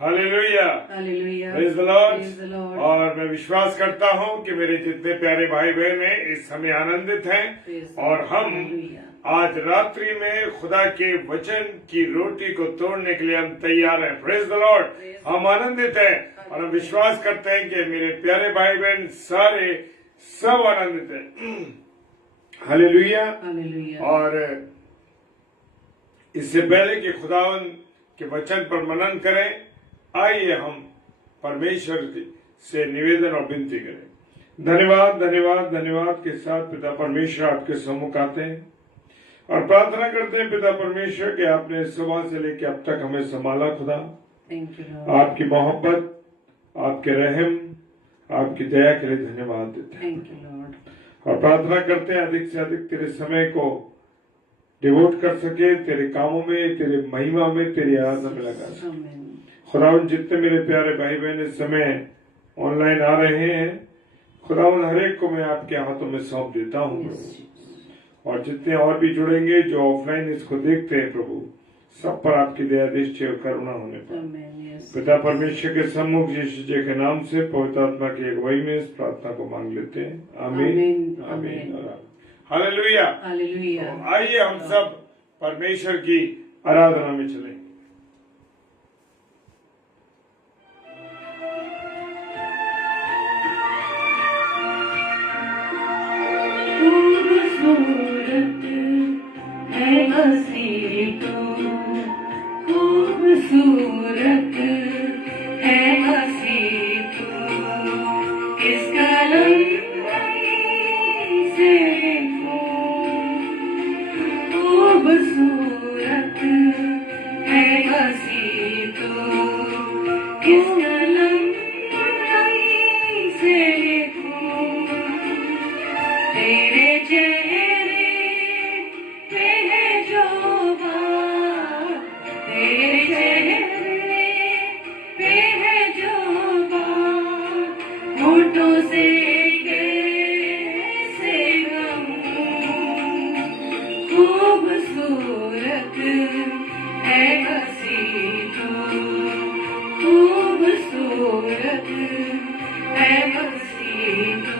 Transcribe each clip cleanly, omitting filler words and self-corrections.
Hallelujah, praise the Lord. और मैं विश्वास करता हूँ कि मेरे जितने प्यारे भाई बहन हैं इस समय आनंदित हैं और हम आज रात्रि में खुदा के वचन की रोटी को तोड़ने के लिए हम तैयार हैं। Praise the Lord. हम आनंदित हैं और हम विश्वास करते हैं कि मेरे प्यारे भाई बहन सारे सब आनंदित हैं। हालेलुया। और इससे पहले कि खुदावन के वचन पर मनन करें, आइए हम परमेश्वर से निवेदन और विनती करें। धन्यवाद धन्यवाद धन्यवाद के साथ पिता परमेश्वर आपके सम्मुख आते हैं और प्रार्थना करते हैं पिता परमेश्वर कि आपने सुबह से लेकर अब तक हमें संभाला। खुदा आपकी मोहब्बत, आपके रहम, आपकी दया के लिए धन्यवाद देते हैं और प्रार्थना करते हैं अधिक से अधिक तेरे समय को डिवोट कर सके, तेरे कामों में, तेरे महिमा में, तेरी आराधना में लगा सके। खुदावन जितने मेरे प्यारे भाई बहन इस समय ऑनलाइन आ रहे हैं, खुदावन हर एक को मैं आपके हाथों में सौंप देता हूँ प्रभु। और जितने और भी जुड़ेंगे जो ऑफलाइन इसको देखते हैं प्रभु, सब पर आपकी दया दृष्टि और करुणा होने पर पिता परमेश्वर के सम्मुख यीशु जी के नाम से पवित्र आत्मा की अगुवाई में इस प्रार्थना को मांग लेते हैं। आमीन आमीन और हालेलुया। तो आइए हम सब परमेश्वर की आराधना में चलें। खूबसूरत है हंसी तो, खूबसूरत है हंसी तो, किस कलम से खूबसूरत है हंसी तो, किस कलम से तेरे चेहरे पे है जो बात, तेरे चेहरे पे है जो बात, होठों से कैसे कहूँ, खूबसूरत है हंसी तो, खूबसूरत है हंसी तो।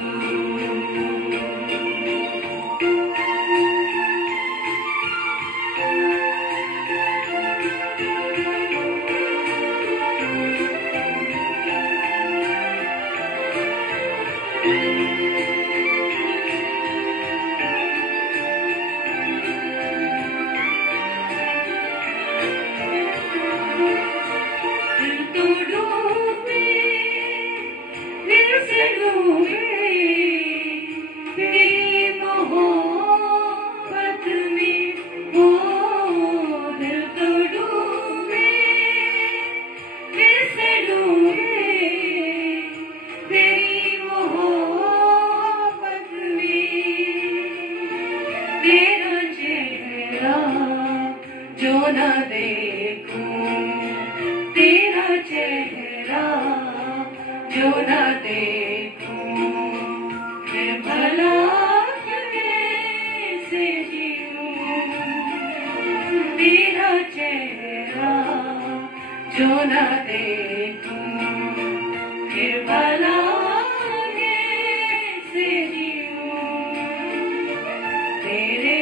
जो न देखूं तेरा चेहरा, जो न देखूं मैं भला कैसे जीऊं, तेरा चेहरा जो न देखूं फिर भला कैसे जीऊं, तेरे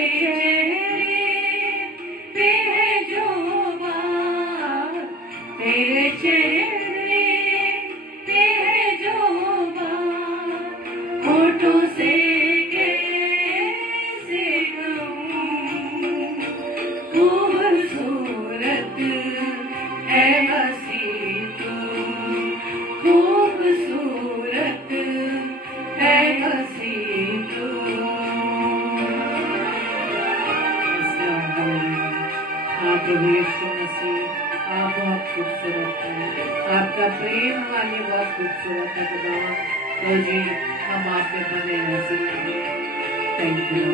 तेरे चेहरे पे है जो बात, होठों से कैसे कहूँ, खूबसूरत है हंसी तो, खूबसूरत है हंसी तो। आप यीशु मसीह, आप बहुत खूबसूरत हैं, आपका प्रेम हमारे लिए बहुत खूबसूरत है खुदा। तो जी हम आप में बने रह सकेंगे। Thank you.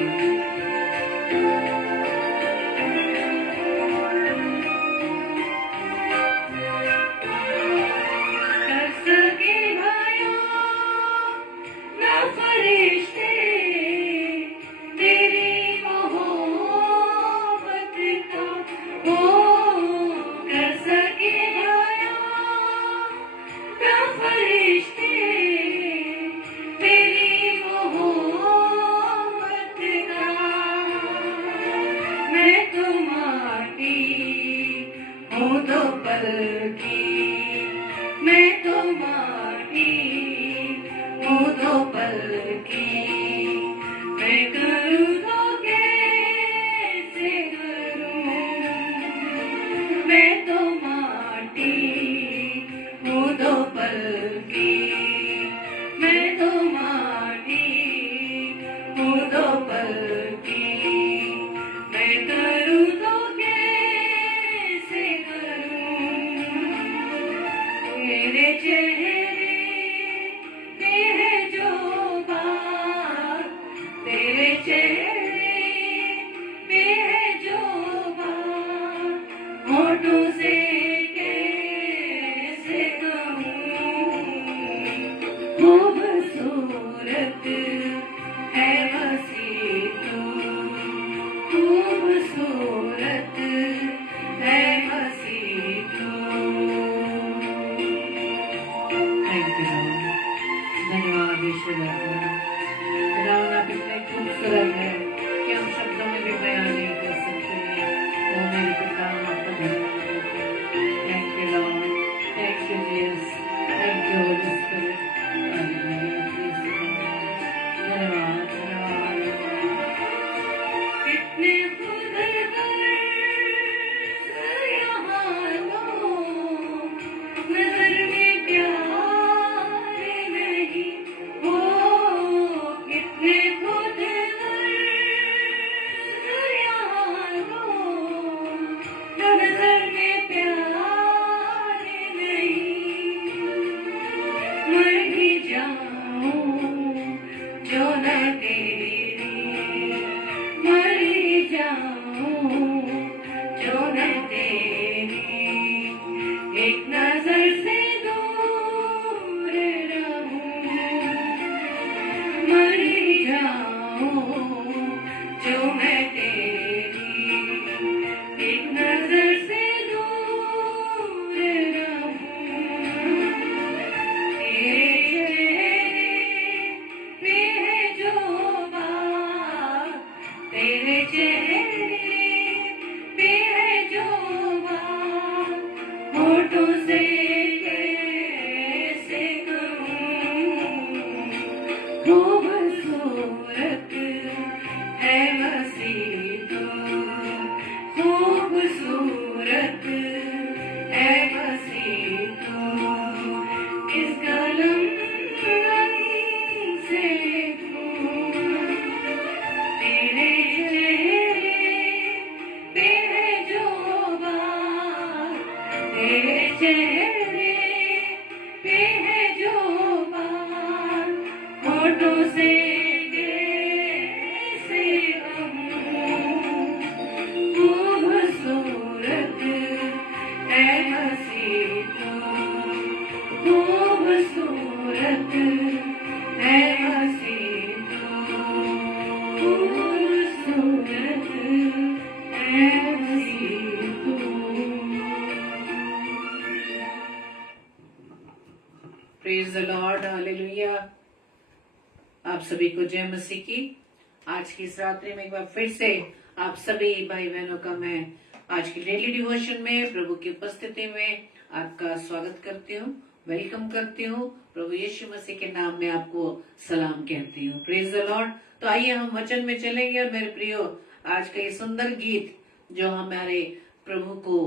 खूबसूरत है मसीह तू, खूबसूरत है मसीह तू। थैंक यू लॉर्ड, धन्यवाद ईश्वर। खुदावन आप इतने खूबसूरत है कि हम शब्दों में भी बयान नहीं कर सकते। ओ मेरे पिता, हम आपका धन्यवाद करते हैं। Thank you Lord, thank you Jesus, thank you Holi spirit. Hallelujah, praise the Lord. धन्यवाद, धन्यवाद। कितने खुदगर्ज यहाँ लोग, नजर में प्यारे नहीं हो। कितने खुदगर्ज यहाँ लोग, नजर में प्यारे नहीं। मर ही जाऊं जो न तेरी, मर ही जाऊं जो न तेरी। एक नजर से दूर रहूं, मर ही जाऊं जो मैं तेरी। एक नजर से दूर रहूं, तेरे चेहरे पे है जो बात, होठों से कैसे कहूं। खूबसूरत है मसीह तू, खूबसूरत है मसीह तू। इस कलम से लिखूं, तेरे चेहरे पे है जो बात, तेरे चेहरे पे है जो बात, होठों से कैसे कहूं। खूबसूरत है मसीह तू, खूबसूरत है मसीह तू, खूबसूरत है मसीह तू। Praise the Lord, hallelujah. आप सभी को जय मसीह की। आज की इस रात्रि में एक बार फिर से आप सभी भाई बहनों का मैं आज की डेली डिवोशन में प्रभु की उपस्थिति में आपका स्वागत करती हूँ, वेलकम करती हूँ। प्रभु यीशु मसीह के नाम में आपको सलाम कहती हूँ। Praise the Lord. तो आइए हम वचन में चलेंगे और मेरे प्रियो, आज का ये सुंदर गीत जो हमारे प्रभु को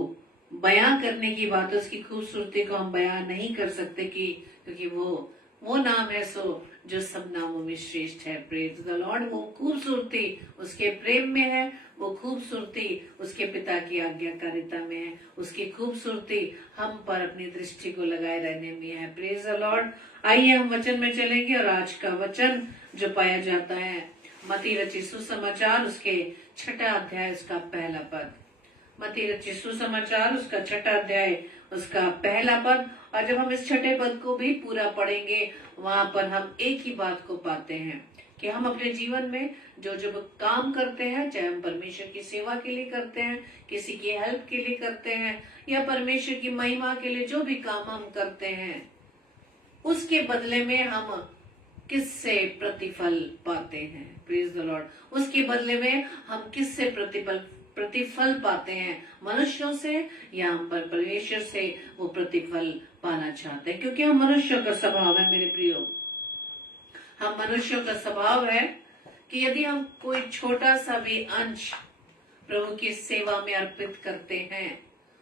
बयां करने की बात है, उसकी खूबसूरती को हम बयां नहीं कर सकते क्योंकि वो नाम है सो जो सब नामों में श्रेष्ठ है। Praise the Lord. वो खूबसूरती उसके प्रेम में है, वो खूबसूरती उसके पिता की आज्ञाकारिता में है, उसकी खूबसूरती हम पर अपनी दृष्टि को लगाए रहने में है। Praise the Lord. आइए हम वचन में चलेंगे और आज का वचन जो पाया जाता है मत्ती रचित सुसमाचार उसके 6 अध्याय उसका पहला पद। मत्ती रचित सुसमाचार उसका 6 अध्याय उसका पहला पद। और जब हम इस 6 पद को भी पूरा पढ़ेंगे, वहां पर हम एक ही बात को पाते हैं कि हम अपने जीवन में जो जो काम करते हैं, चाहे हम परमेश्वर की सेवा के लिए करते हैं, किसी की हेल्प के लिए करते हैं, या परमेश्वर की महिमा के लिए जो भी काम हम करते हैं, उसके बदले में हम किससे प्रतिफल पाते हैं। Praise the Lord. उसके बदले में हम किससे प्रतिफल पाते हैं, मनुष्यों से या हम पर परमेश्वर से वो प्रतिफल पाना चाहते हैं। क्योंकि हम मनुष्यों का स्वभाव है मेरे प्रियो, हम मनुष्यों का स्वभाव है कि यदि हम कोई छोटा सा भी अंश प्रभु की सेवा में अर्पित करते हैं,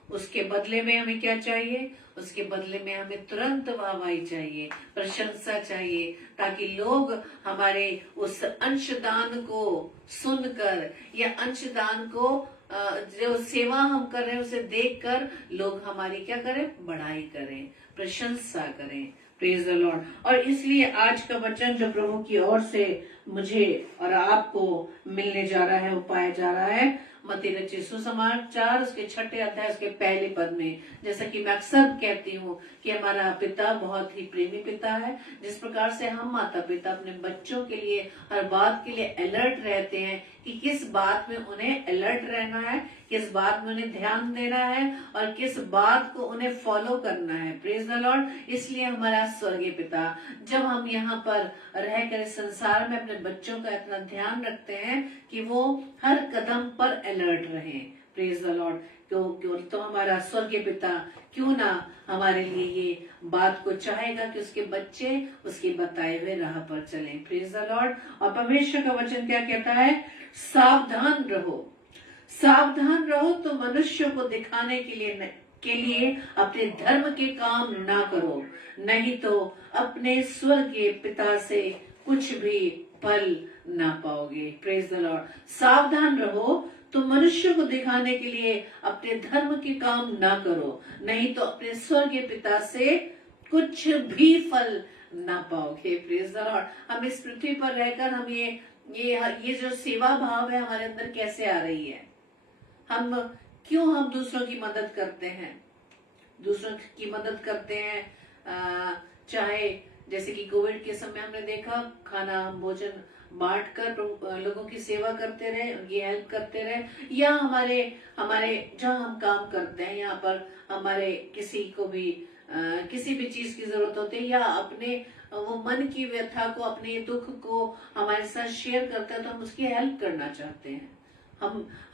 उसके बदले में हमें क्या चाहिए? उसके बदले में हमें तुरंत वाहवाही चाहिए, प्रशंसा चाहिए, ताकि लोग हमारे उस अंशदान को सुनकर या अंशदान को जो सेवा हम कर रहे हैं उसे देखकर लोग हमारी क्या करें? बढ़ाई करें, प्रशंसा करें। Praise the Lord. और इसलिए आज का वचन जो प्रभु की ओर से मुझे और आपको मिलने जा रहा है, वो पाया जा रहा है मत्ती रचित सुसमाचार उसके 6 अध्याय उसके पहले पद में, जैसा कि मैं अक्सर कहती हूँ कि हमारा पिता बहुत ही प्रेमी पिता है। जिस प्रकार से हम माता पिता अपने बच्चों के लिए हर बात के लिए अलर्ट रहते हैं कि किस बात में उन्हें अलर्ट रहना है, किस बात में उन्हें ध्यान देना है और किस बात को उन्हें फॉलो करना है। Praise the Lord. इसलिए हमारा स्वर्गीय पिता, जब हम यहाँ पर रहकर संसार में अपने बच्चों का इतना ध्यान रखते हैं कि वो हर कदम पर अलर्ट रहें। Praise the Lord. क्यों तो हमारा स्वर्गीय पिता क्यों ना हमारे लिए ये बात को चाहेगा कि उसके बच्चे उसके बताए हुए राह पर चलें। Praise the Lord. और परमेश्वर का वचन क्या कहता है? सावधान रहो। सावधान रहो तो मनुष्य को दिखाने के लिए अपने धर्म के काम ना करो, नहीं तो अपने स्वर्गीय पिता से कुछ भी फल ना पाओगे। Praise the Lord. सावधान रहो तो मनुष्य को दिखाने के लिए अपने धर्म के काम ना करो, नहीं तो अपने स्वर्गीय पिता से कुछ भी फल ना पाओगे। Praise the Lord. हम इस पृथ्वी पर रहकर हम ये जो सेवा भाव है हमारे अंदर कैसे आ रही है? हम दूसरों की मदद करते हैं, दूसरों की मदद करते हैं। चाहे जैसे कि कोविड के समय हमने देखा, खाना भोजन बांट कर लोगों की सेवा करते रहे, उनकी हेल्प करते रहे, या हमारे जहाँ हम काम करते हैं यहाँ पर हमारे किसी को भी किसी भी चीज की जरूरत होती है या अपने वो मन की व्यथा को, अपने दुख को हमारे साथ शेयर करते हैं तो हम उसकी हेल्प करना चाहते हैं।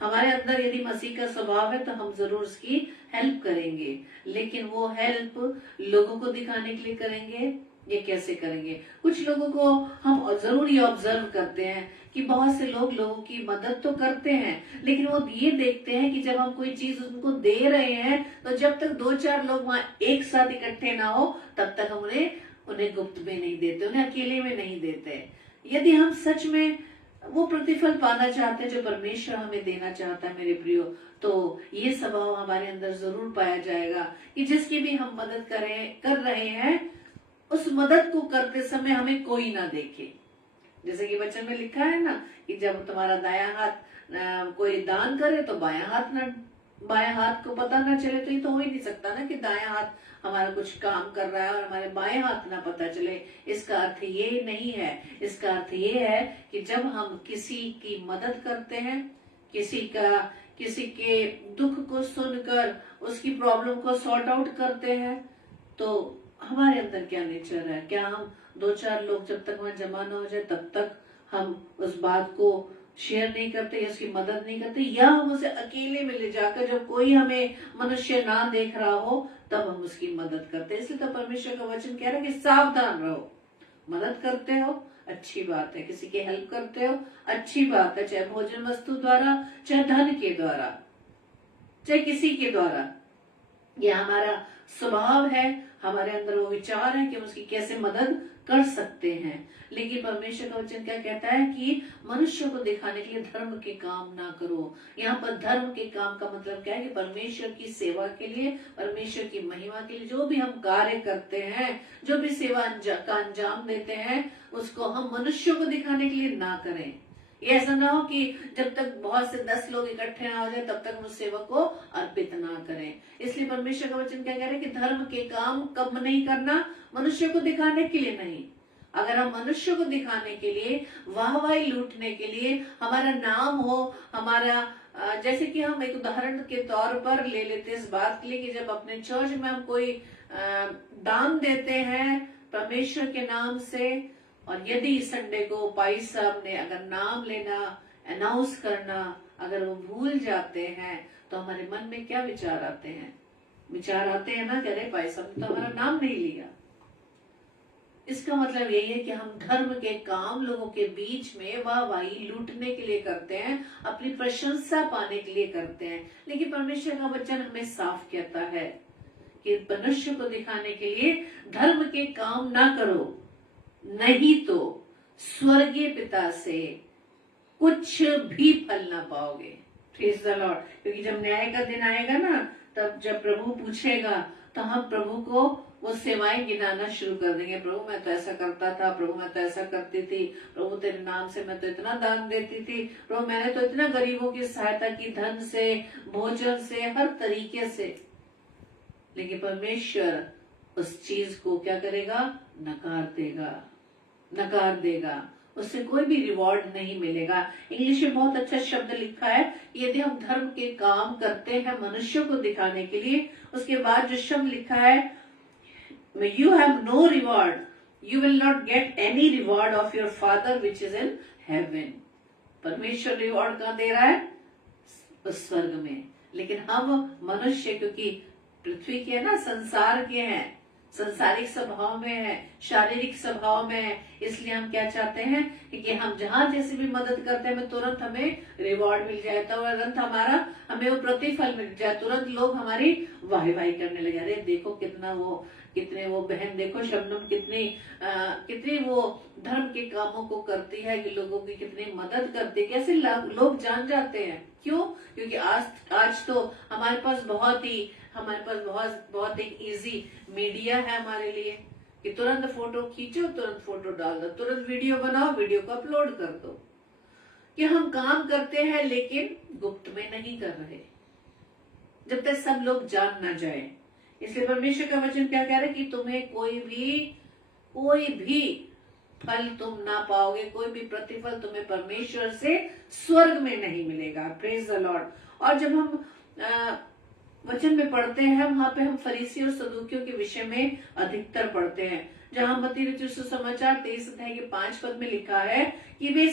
हमारे अंदर यदि मसीह का स्वभाव है तो हम जरूर उसकी हेल्प करेंगे, लेकिन वो हेल्प लोगों को दिखाने के लिए करेंगे। ये कैसे करेंगे? कुछ लोगों को हम जरूर ये ऑब्जर्व करते हैं कि बहुत से लोगों की मदद तो करते हैं, लेकिन वो ये देखते हैं कि जब हम कोई चीज उनको दे रहे हैं तो जब तक 2-4 लोग वहां एक साथ इकट्ठे ना हो तब तक हम उन्हें गुप्त में नहीं देते, उन्हें अकेले में नहीं देते। यदि हम सच में वो प्रतिफल पाना चाहते हैं जो परमेश्वर हमें देना चाहता है मेरे प्रियो, तो ये स्वभाव हमारे अंदर जरूर पाया जाएगा कि जिसकी भी हम मदद कर रहे हैं उस मदद को करते समय हमें कोई ना देखे। जैसे कि वचन में लिखा है ना कि जब तुम्हारा दायां हाथ कोई दान करे तो बायां हाथ को पता ना चले। तो ये तो हो ही नहीं सकता ना कि दायां हाथ हमारा कुछ काम कर रहा है और हमारे बाएं हाथ ना पता चले। इसका अर्थ ये नहीं है। इसका अर्थ ये है कि जब हम किसी की मदद करते हैं, किसी के दुख को सुनकर उसकी प्रॉब्लम को सॉर्ट आउट करते हैं, तो हमारे अंदर क्या नेचर है? क्या हम 2-4 लोग जब तक वहां जमा ना हो जाए तब तक हम उस बात को शेयर नहीं करते या उसकी मदद नहीं करते, या हम उसे अकेले में ले जाकर जब कोई हमें मनुष्य ना देख रहा हो तब हम उसकी मदद करते हैं? इसलिए तो परमेश्वर का वचन कह रहा है कि सावधान रहो। मदद करते हो अच्छी बात है, किसी की हेल्प करते हो अच्छी बात है, चाहे भोजन वस्तु द्वारा, चाहे धन के द्वारा, चाहे किसी के द्वारा। यह हमारा स्वभाव है, हमारे अंदर वो विचार है कि हम उसकी कैसे मदद कर सकते हैं। लेकिन परमेश्वर का वचन क्या कहता है कि मनुष्य को दिखाने के लिए धर्म के काम ना करो। यहाँ पर धर्म के काम का मतलब क्या है कि परमेश्वर की सेवा के लिए, परमेश्वर की महिमा के लिए जो भी हम कार्य करते हैं, जो भी सेवा का अंजाम देते हैं, उसको हम मनुष्यों को दिखाने के लिए ना करें। ये ऐसा ना हो कि जब तक बहुत से 10 लोग इकट्ठे ना हो जाए तब तक हम उस सेवा को अर्पित ना करें। इसलिए परमेश्वर का वचन क्या कह रहा है कि धर्म के काम कब नहीं करना? मनुष्य को दिखाने के लिए नहीं। अगर हम मनुष्य को दिखाने के लिए, वाहवाही लूटने के लिए, हमारा नाम हो, हमारा जैसे कि हम एक उदाहरण के तौर पर ले लेते इस बात के लिए कि जब अपने चर्च में हम कोई दान देते हैं परमेश्वर के नाम से, और यदि संडे को पाई साहब ने अगर नाम लेना, अनाउंस करना अगर वो भूल जाते हैं तो हमारे मन में क्या विचार आते हैं? विचार आते हैं ना कि अरे पाई साहब ने तो हमारा नाम नहीं लिया। इसका मतलब यही है कि हम धर्म के काम लोगों के बीच में वाहवाही लूटने के लिए करते हैं, अपनी प्रशंसा पाने के लिए करते हैं। लेकिन परमेश्वर का वचन हमें साफ कहता है कि मनुष्य को दिखाने के लिए धर्म के काम ना करो, नहीं तो स्वर्गीय पिता से कुछ भी फल ना पाओगे। Praise the Lord. क्योंकि जब न्याय का दिन आएगा ना, तब जब प्रभु पूछेगा तो हम प्रभु को वो सेवाएं गिनाना शुरू कर देंगे। प्रभु मैं तो ऐसा करता था, प्रभु मैं तो ऐसा करती थी, प्रभु तेरे नाम से मैं तो इतना दान देती थी, प्रभु मैंने तो इतना गरीबों की सहायता की, धन से, भोजन से, हर तरीके से। लेकिन परमेश्वर उस चीज को क्या करेगा? नकार देगा। उससे कोई भी रिवॉर्ड नहीं मिलेगा। इंग्लिश में बहुत अच्छा शब्द लिखा है, यदि हम धर्म के काम करते हैं मनुष्यों को दिखाने के लिए, उसके बाद जो शब्द लिखा है, you have no reward, you will not get any reward of your father which is in heaven. परमेश्वर रिवॉर्ड कहाँ दे रहा है? उस स्वर्ग में। लेकिन हम मनुष्य क्योंकि पृथ्वी के ना, संसार के हैं, संसारिक स्वभाव में है, शारीरिक स्वभाव में है, इसलिए हम क्या चाहते हैं कि हम जहां जैसे भी मदद करते हैं तुरंत हमें रिवॉर्ड मिल जाए, तुरंत हमें वो प्रतिफल मिल जाए, तुरंत लोग हमारी वाही करने लगे। अरे देखो कितने वो बहन, देखो शबनम कितनी वो धर्म के कामों को करती है, कि लोगों की कितनी मदद करती है, कैसे लोग जान जाते हैं। क्यों? क्योंकि आज तो हमारे पास बहुत एक इजी मीडिया है हमारे लिए, कि तुरंत फोटो खींचो, तुरंत फोटो डाल दो, तुरंत वीडियो बनाओ, वीडियो को अपलोड कर दो। कि हम काम करते हैं लेकिन गुप्त में नहीं कर रहे, जब तक सब लोग जान ना जाए। इसलिए परमेश्वर का वचन क्या कह रहा है कि तुम्हें कोई भी फल तुम ना पाओगे, कोई भी प्रतिफल तुम्हें परमेश्वर से स्वर्ग में नहीं मिलेगा। Praise the Lord. और जब हम वचन में पढ़ते हैं, वहां पे हम फरीसी और सदूकियों के विषय में अधिकतर पढ़ते हैं, जहां मत्ती रचित सुसमाचार 23 अध्याय के 5 पद में लिखा है कि वे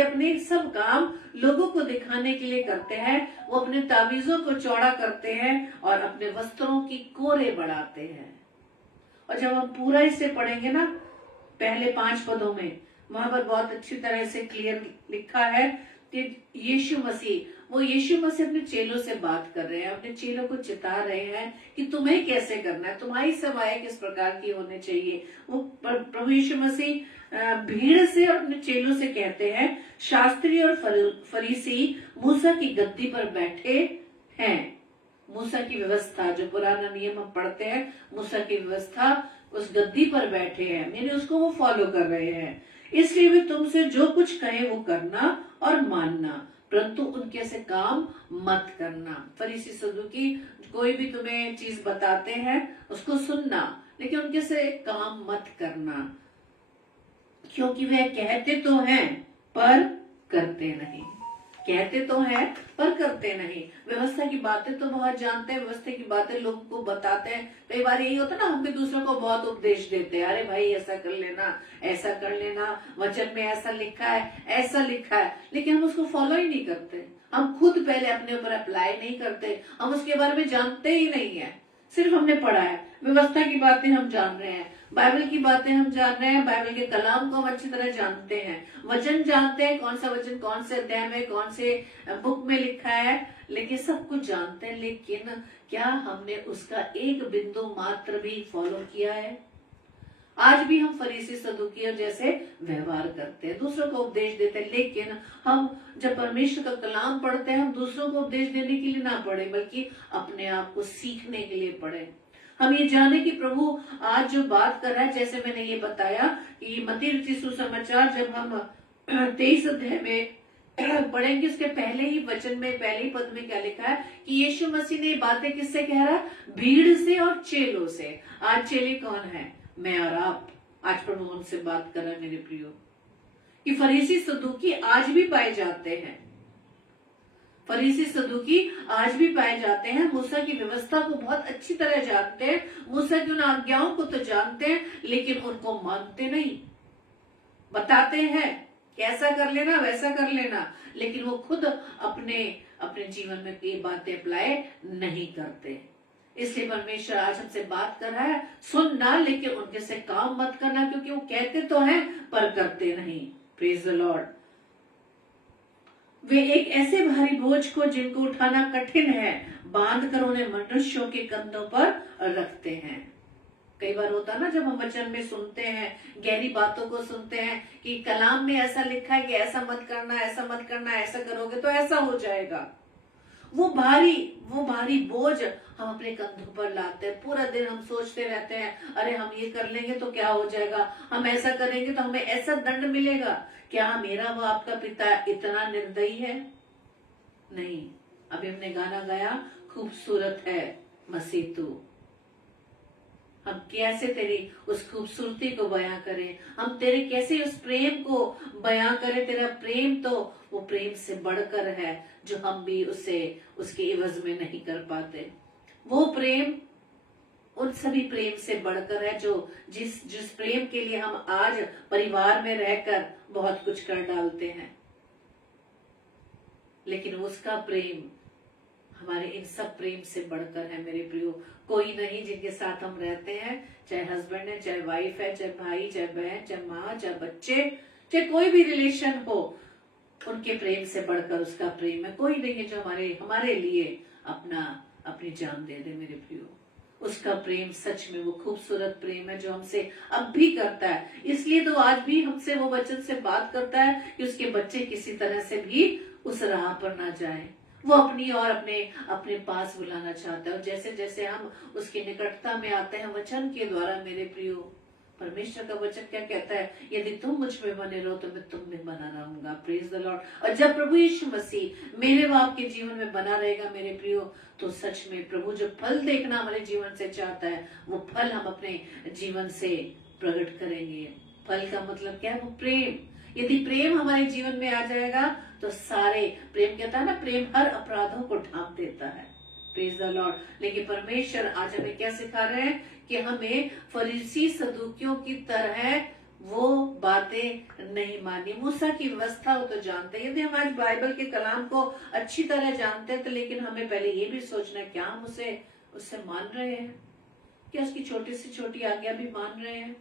अपने सब काम लोगों को दिखाने के लिए करते हैं, वो अपने तावीजों को चौड़ा करते हैं और अपने वस्त्रों की कोरे बढ़ाते हैं। और जब हम पूरा इसे पढ़ेंगे ना, पहले 5 पदों में, वहां पर बहुत अच्छी तरह से क्लियर लिखा है कि यीशु मसीह अपने चेलों से बात कर रहे हैं, अपने चेलों को चिता रहे हैं कि तुम्हें कैसे करना है, तुम्हारी सेवाएं किस प्रकार की होनी चाहिए। वो प्रभु यीशु मसीह भीड़ से और अपने चेलों से कहते हैं, शास्त्री और फरीसी मूसा की गद्दी पर बैठे हैं। मूसा की व्यवस्था, जो पुराना नियम हम पढ़ते हैं, मूसा की व्यवस्था, उस गद्दी पर बैठे हैं, यानी उसको वो फॉलो कर रहे हैं। इसलिए वे तुमसे जो कुछ कहे वो करना और मानना, परंतु उनके से काम मत करना। फरीसी सदूकी कोई भी तुम्हें चीज बताते हैं उसको सुनना, लेकिन उनके से काम मत करना, क्योंकि वे कहते तो हैं पर करते नहीं। कहते तो हैं पर करते नहीं। व्यवस्था की बातें तो बहुत जानते हैं, व्यवस्था की बातें लोगों को बताते हैं। कई बार यही होता है ना, हम भी दूसरों को बहुत उपदेश देते हैं, अरे भाई ऐसा कर लेना, ऐसा कर लेना, वचन में ऐसा लिखा है, ऐसा लिखा है, लेकिन हम उसको फॉलो ही नहीं करते। हम खुद पहले अपने ऊपर अप्लाई नहीं करते, हम उसके बारे में जानते ही नहीं है। सिर्फ हमने पढ़ा है, व्यवस्था की बातें हम जान रहे हैं, बाइबल की बातें हम जान रहे हैं, बाइबल के कलाम को हम अच्छी तरह जानते हैं, वचन जानते हैं, कौन सा वचन कौन से अध्याय में, कौन से बुक में लिखा है, लेकिन सब कुछ जानते हैं, लेकिन क्या हमने उसका एक बिंदु मात्र भी फॉलो किया है? आज भी हम फरीसी सदूकियों जैसे व्यवहार करते हैं, दूसरों को उपदेश देते हैं, लेकिन हम जब परमेश्वर का कलाम पढ़ते हैं, हम दूसरों को उपदेश देने के लिए ना पढ़े, बल्कि अपने आप को सीखने के लिए पढ़े। हम ये जाने कि प्रभु आज जो बात कर रहा है, जैसे मैंने ये बताया कि मत्ती रचित सुसमाचार जब हम 23 अध्याय में पढ़ेंगे, उसके पहले ही वचन में, पहले ही पद में क्या लिखा है कि यीशु मसीह ने ये बातें किससे कह रहा है? भीड़ से और चेलों से। आज चेले कौन है? मैं और आप। आज प्रभु उनसे बात कर रहे हैं मेरे प्रियो, कि फरीसी सदूकी आज भी पाए जाते हैं, फरीसी सदूकी आज भी पाए जाते हैं, मूसा की व्यवस्था को बहुत अच्छी तरह जानते हैं, मूसा की उन आज्ञाओं को तो जानते हैं, लेकिन उनको मानते नहीं। बताते हैं कैसा कर लेना, वैसा कर लेना, लेकिन वो खुद अपने जीवन में ये बातें अप्लाई नहीं करते। इसलिए परमेश्वर आज हमसे बात कर रहा है, सुनना लेकिन उनके से काम मत करना, क्योंकि वो कहते तो हैं पर करते नहीं। Praise the Lord. वे एक ऐसे भारी बोझ को जिनको उठाना कठिन है बांध कर उन्हें मनुष्यों के कंधों पर रखते हैं। कई बार होता है ना, जब हम वचन में सुनते हैं, गहरी बातों को सुनते हैं कि कलाम में ऐसा लिखा है कि ऐसा मत करना, ऐसा मत करना, ऐसा करोगे तो ऐसा हो जाएगा। वो भारी बोझ हम अपने कंधों पर लाते हैं। पूरा दिन हम सोचते रहते हैं, अरे हम ये कर लेंगे तो क्या हो जाएगा, हम ऐसा करेंगे तो हमें ऐसा दंड मिलेगा। क्या मेरा वो आपका पिता इतना निर्दयी है? नहीं। अभी हमने गाना गाया, खूबसूरत है मसीह तू। हम कैसे तेरी उस खूबसूरती को बयां करें, हम तेरे कैसे उस प्रेम को बयां करें। तेरा प्रेम तो वो प्रेम से बढ़कर है जो हम भी उसके इवज में नहीं कर पाते। वो प्रेम उन सभी प्रेम से बढ़कर है जो जिस प्रेम के लिए हम आज परिवार में रहकर बहुत कुछ कर डालते हैं, लेकिन उसका प्रेम हमारे इन सब प्रेम से बढ़कर है मेरे प्रियो। कोई नहीं जिनके साथ हम रहते हैं, चाहे हस्बैंड है, चाहे वाइफ है, चाहे भाई, चाहे बहन, चाहे माँ, चाहे बच्चे, चाहे कोई भी रिलेशन हो, उनके प्रेम से बढ़कर उसका प्रेम है। कोई नहीं है जो हमारे लिए अपनी जान दे दे मेरे प्रियो। उसका प्रेम सच में वो खूबसूरत प्रेम है जो हमसे अब भी करता है। इसलिए तो आज भी हमसे वो वचन से बात करता है कि उसके बच्चे किसी तरह से भी उस राह पर ना जाए। वो अपनी और अपने पास बुलाना चाहता है। और जैसे जैसे हम उसकी निकटता में आते हैं वचन के द्वारा मेरे प्रियो, परमेश्वर का वचन क्या कहता है, यदि तुम मुझ में बने रहो तो मैं तुम में बना रहूंगा। Praise the Lord. और जब प्रभु यीशु मसीह मेरे व आपके जीवन में बना रहेगा मेरे प्रियो, तो सच में प्रभु जो फल देखना हमारे जीवन से चाहता है, वो फल हम अपने जीवन से प्रकट करेंगे। फल का मतलब क्या है? वो प्रेम। यदि प्रेम हमारे जीवन में आ जाएगा तो सारे, प्रेम कहता है ना, प्रेम हर अपराधों को ढांप देता है। Praise the Lord. लेकिन परमेश्वर आज हमें क्या सिखा रहे हैं कि हमें फरीसी सदूकियों की तरह वो बातें नहीं माननी। मूसा की व्यवस्था हो तो जानते हैं। यदि हम आज बाइबल के कलाम को अच्छी तरह जानते हैं तो लेकिन हमें पहले ये भी सोचना है, क्या हम उससे मान रहे हैं? क्या उसकी छोटी से छोटी आज्ञा भी मान रहे हैं?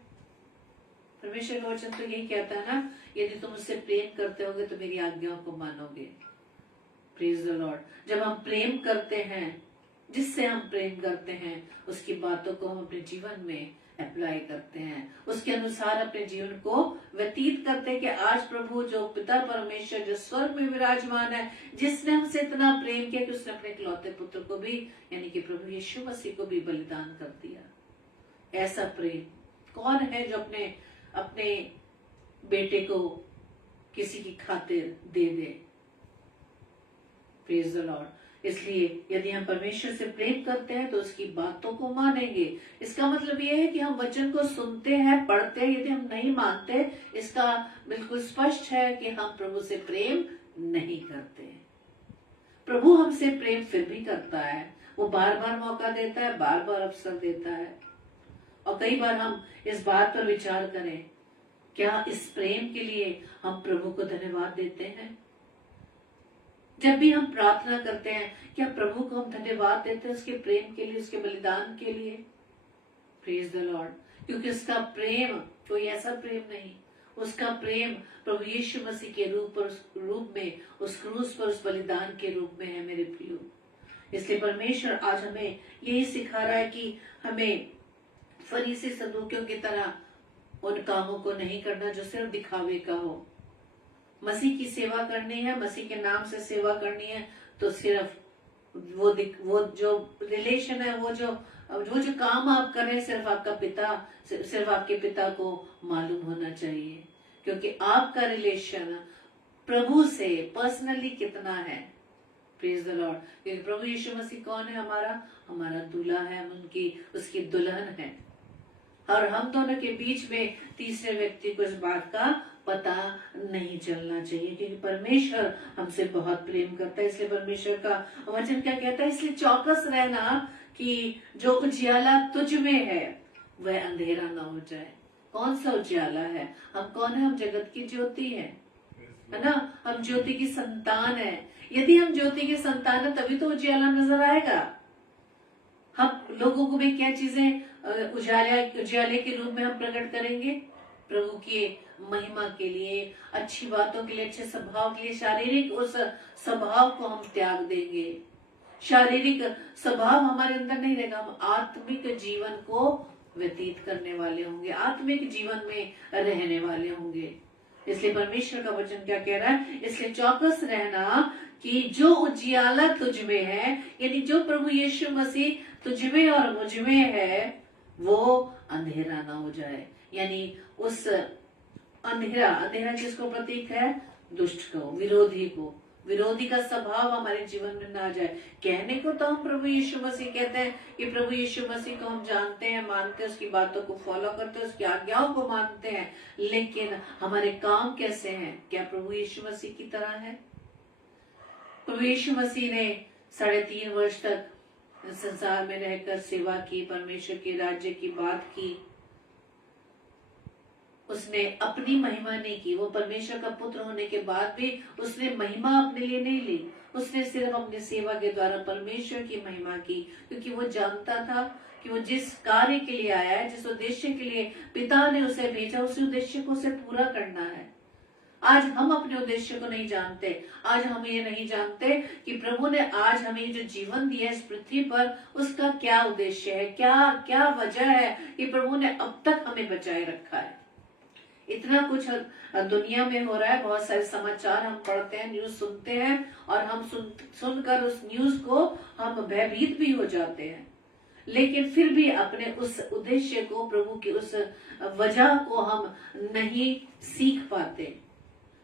परमेश्वर का वचन तो यही कहता है ना, यदि तुम उससे प्रेम करते होगे तो मेरी आज्ञाओं को मानोगे। Praise the Lord. जब हम प्रेम करते हैं, जिससे हम प्रेम करते हैं, उसकी बातों को हम अपने जीवन में अप्लाई करते हैं, उसके अनुसार अपने जीवन को व्यतीत करते हैं कि आज प्रभु जो पिता परमेश्वर जो स्वर्ग में विराजमान है, जिसने हमसे इतना प्रेम किया कि उसने अपने इकलौते पुत्र को भी, यानी कि प्रभु यीशु मसीह को भी बलिदान कर दिया। ऐसा प्रेम कौन है जो अपने बेटे को किसी की खातिर दे दे? Praise the Lord. इसलिए यदि हम परमेश्वर से प्रेम करते हैं तो उसकी बातों को मानेंगे। इसका मतलब यह है कि हम वचन को सुनते हैं, पढ़ते हैं। यदि हम नहीं मानते, इसका बिल्कुल स्पष्ट है कि हम प्रभु से प्रेम नहीं करते। प्रभु हमसे प्रेम फिर भी करता है। वो बार बार मौका देता है, बार बार अवसर देता है। और कई बार हम इस बात पर विचार करें, क्या इस प्रेम के लिए हम प्रभु को धन्यवाद देते हैं? जब भी हम प्रार्थना करते हैं, क्या प्रभु को हम धन्यवाद देते हैं उसके प्रेम के लिए, उसके बलिदान के लिए? Praise the Lord. क्योंकि उसका प्रेम कोई ऐसा प्रेम नहीं, उसका प्रेम प्रभु यीशु मसीह के रूप में उस क्रूस पर उस बलिदान के रूप में है मेरे प्रियो। इसलिए परमेश्वर आज हमें यही सिखा रहा है कि हमें फरीसी सदूकियों की तरह उन कामों को नहीं करना जो सिर्फ दिखावे का हो। मसीह की सेवा करनी है, मसीह के नाम से सेवा करनी है, तो सिर्फ वो जो रिलेशन है, वो जो काम आप कर रहे हैं, सिर्फ आपके पिता को मालूम होना चाहिए। क्योंकि आपका रिलेशन प्रभु से पर्सनली कितना है। Praise the Lord. क्योंकि प्रभु यीशु मसीह कौन है? हमारा दूल्हा है, हम उसकी दुल्हन है। और हम दोनों के बीच में तीसरे व्यक्ति को इस बात का पता नहीं चलना चाहिए, क्योंकि परमेश्वर हमसे बहुत प्रेम करता है। इसलिए परमेश्वर का वचन क्या कहता है? इसलिए चौकस रहना कि जो उजियाला तुझ में है वह अंधेरा ना हो जाए। कौन सा उजियाला है? हम कौन है? हम जगत की ज्योति है ना? हम ज्योति की संतान है। यदि हम ज्योति की संतान है तभी तो उजियाला नजर आएगा। हम लोगों को भी क्या चीजें उजाले के रूप में हम प्रकट करेंगे? प्रभु की महिमा के लिए, अच्छी बातों के लिए, अच्छे स्वभाव के लिए। शारीरिक उस स्वभाव को हम त्याग देंगे। शारीरिक स्वभाव हमारे अंदर नहीं रहेगा। हम आत्मिक जीवन को व्यतीत करने वाले होंगे, आत्मिक जीवन में रहने वाले होंगे। इसलिए परमेश्वर का वचन क्या कह रहा है, इसलिए चौकस रहना कि जो उजियाला तुझ में है, यानी जो प्रभु यीशु मसीह तुझ में और मुझ में है, वो अंधेरा ना हो जाए। यानी उस अंधेरा किसको प्रतीक है, दुष्ट को, विरोधी को, विरोधी का स्वभाव हमारे जीवन में ना आ जाए। कहने को तो हम प्रभु यीशु मसीह कहते हैं कि प्रभु यीशु मसीह को हम जानते हैं, मानते हैं, उसकी बातों को फॉलो करते हैं, उसकी आज्ञाओं को मानते हैं, लेकिन हमारे काम कैसे हैं? क्या प्रभु यीशु मसीह की तरह है? प्रभु यीशु मसीह ने 3.5 वर्ष तक संसार में रहकर सेवा की, परमेश्वर के राज्य की बात की। उसने अपनी महिमा नहीं की। वो परमेश्वर का पुत्र होने के बाद भी उसने महिमा अपने लिए नहीं ली। उसने सिर्फ अपनी सेवा के द्वारा परमेश्वर की महिमा की, क्योंकि वो जानता था कि वो जिस कार्य के लिए आया है, जिस उद्देश्य के लिए पिता ने उसे भेजा, उस उद्देश्य को उसे पूरा करना है। आज हम अपने उद्देश्य को नहीं जानते। आज हम ये नहीं जानते कि प्रभु ने आज हमें जो जीवन दिया इस पृथ्वी पर, उसका क्या उद्देश्य है, क्या क्या वजह है कि प्रभु ने अब तक हमें बचाए रखा है। इतना कुछ दुनिया में हो रहा है, बहुत सारे समाचार हम पढ़ते हैं, न्यूज सुनते हैं, और हम सुनकर उस न्यूज को हम भयभीत भी हो जाते हैं, लेकिन फिर भी अपने उस उद्देश्य को, प्रभु की उस वजह को हम नहीं सीख पाते।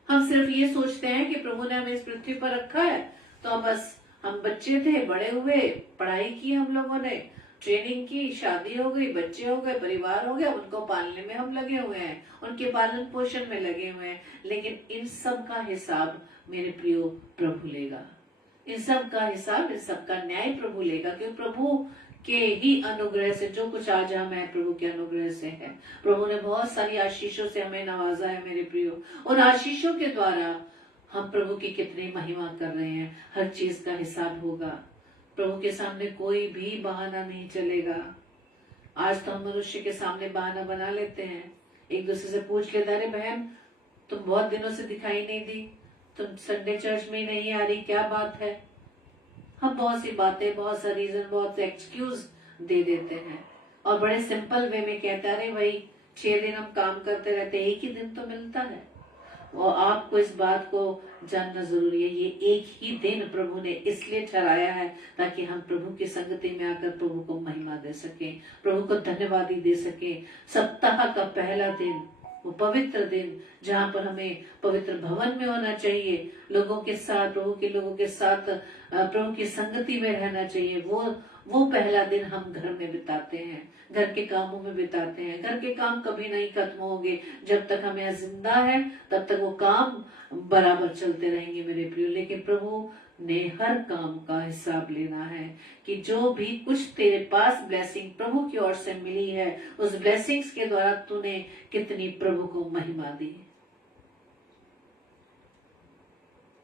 हम सिर्फ ये सोचते हैं कि प्रभु ने हमें इस पृथ्वी पर रखा है, तो बस हम बच्चे थे, बड़े हुए, पढ़ाई की हम लोगों ने, ट्रेनिंग की, शादी हो गई, बच्चे हो गए, परिवार हो गया, उनको पालने में हम लगे हुए हैं, उनके पालन पोषण में लगे हुए हैं। लेकिन इन सब का हिसाब मेरे प्रियो प्रभु लेगा। इन सब का हिसाब, इन सब का न्याय प्रभु लेगा, क्योंकि प्रभु के ही अनुग्रह से जो कुछ आज हम है, प्रभु के अनुग्रह से है। प्रभु ने बहुत सारी आशीषों से हमें नवाजा है मेरे प्रियो। उन आशीषों के द्वारा हम प्रभु की कितनी महिमा कर रहे हैं, हर चीज का हिसाब होगा। प्रभु के सामने कोई भी बहाना नहीं चलेगा। आज तो हम मनुष्य के सामने बहाना बना लेते हैं, एक दूसरे से पूछ लेते, अरे बहन तुम बहुत दिनों से दिखाई नहीं दी, तुम संडे चर्च में नहीं आ रही, क्या बात है? हम बहुत सी बातें, बहुत सा रीजन, बहुत से एक्सक्यूज दे देते हैं, और बड़े सिंपल वे में कहते हैं, अरे भाई 6 दिन हम काम करते रहते, एक ही दिन तो मिलता है। और आपको इस बात को जानना जरूरी है, ये एक ही दिन प्रभु ने इसलिए ठहराया है ताकि हम प्रभु की संगति में आकर प्रभु को महिमा दे सके, प्रभु को धन्यवादी दे सके। सप्ताह का पहला दिन, वो पवित्र दिन जहाँ पर हमें पवित्र भवन में होना चाहिए, लोगों के साथ, प्रभु के लोगों के साथ प्रभु की संगति में रहना चाहिए, वो पहला दिन हम घर में बिताते हैं, घर के कामों में बिताते हैं। घर के काम कभी नहीं खत्म होंगे, जब तक हम यहाँ जिंदा है तब तक वो काम बराबर चलते रहेंगे मेरे प्रियो। लेकिन प्रभु ने हर काम का हिसाब लेना है कि जो भी कुछ तेरे पास ब्लेसिंग प्रभु की ओर से मिली है, उस ब्लेसिंग्स के द्वारा तूने कितनी प्रभु को महिमा दी।